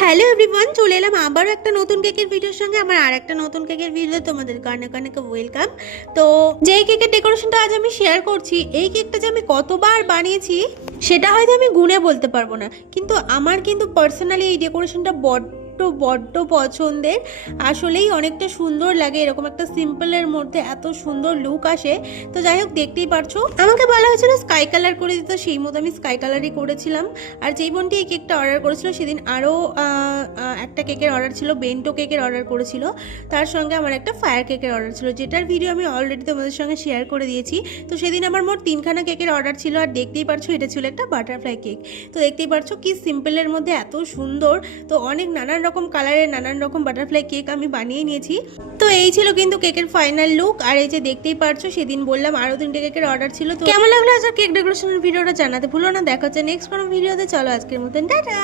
Hello everyone, চলে এলাম আবারও একটা নতুন কেকের ভিডিওর সঙ্গে। আমার আর একটা নতুন কেকের ভিডিও তোমাদের অনেক অনেক ওয়েলকাম। তো যেই কেকের ডেকোরেশনটা আজ আমি শেয়ার করছি, এই কেকটা যে আমি কতবার বানিয়েছি সেটা হয়তো আমি গুণে বলতে পারবো না, কিন্তু আমার কিন্তু পার্সোনালি এই ডেকোরেশনটা বড্ড পছন্দের। আসলেই অনেকটা সুন্দর লাগে, এরকম একটা সিম্পলের মধ্যে এত সুন্দর লুক আসে। তো যাই হোক, দেখতেই পারছো আমাকে বলা হয়েছিল স্কাই কালার করে দিতে, সেই মতো আমি স্কাই কালারই করেছিলাম। আর যেই বোনটি এই কেকটা অর্ডার করেছিল সেদিন আরও একটা কেকের অর্ডার ছিল, বেন্টো কেকের অর্ডার করেছিল, তার সঙ্গে আমার একটা ফায়ার কেকের অর্ডার ছিল, যেটার ভিডিও আমি অলরেডি তোমাদের সঙ্গে শেয়ার করে দিয়েছি। তো সেদিন আমার মোট 3খানা কেকের অর্ডার ছিল। আর দেখতেই পারছো এটা ছিল একটা বাটারফ্লাই কেক। তো দেখতেই পারছো কি সিম্পলের মধ্যে এত সুন্দর। তো অনেক নানান রকম কালারের নানান রকম বাটারফ্লাই কেক আমি বানিয়ে নিয়েছি। তো এই ছিল কিন্তু কেকের ফাইনাল লুক। আর এই যে দেখতেই পারছো সেদিন বললাম আরও 3টে কেকের অর্ডার ছিল। তো কেমন লাগলো আজকে কেক ডেকোরেশনের ভিডিওটা জানাতে ভুলো না। দেখা হচ্ছে নেক্সট কোনো ভিডিওতে। চলো আজকের মতন টাটা।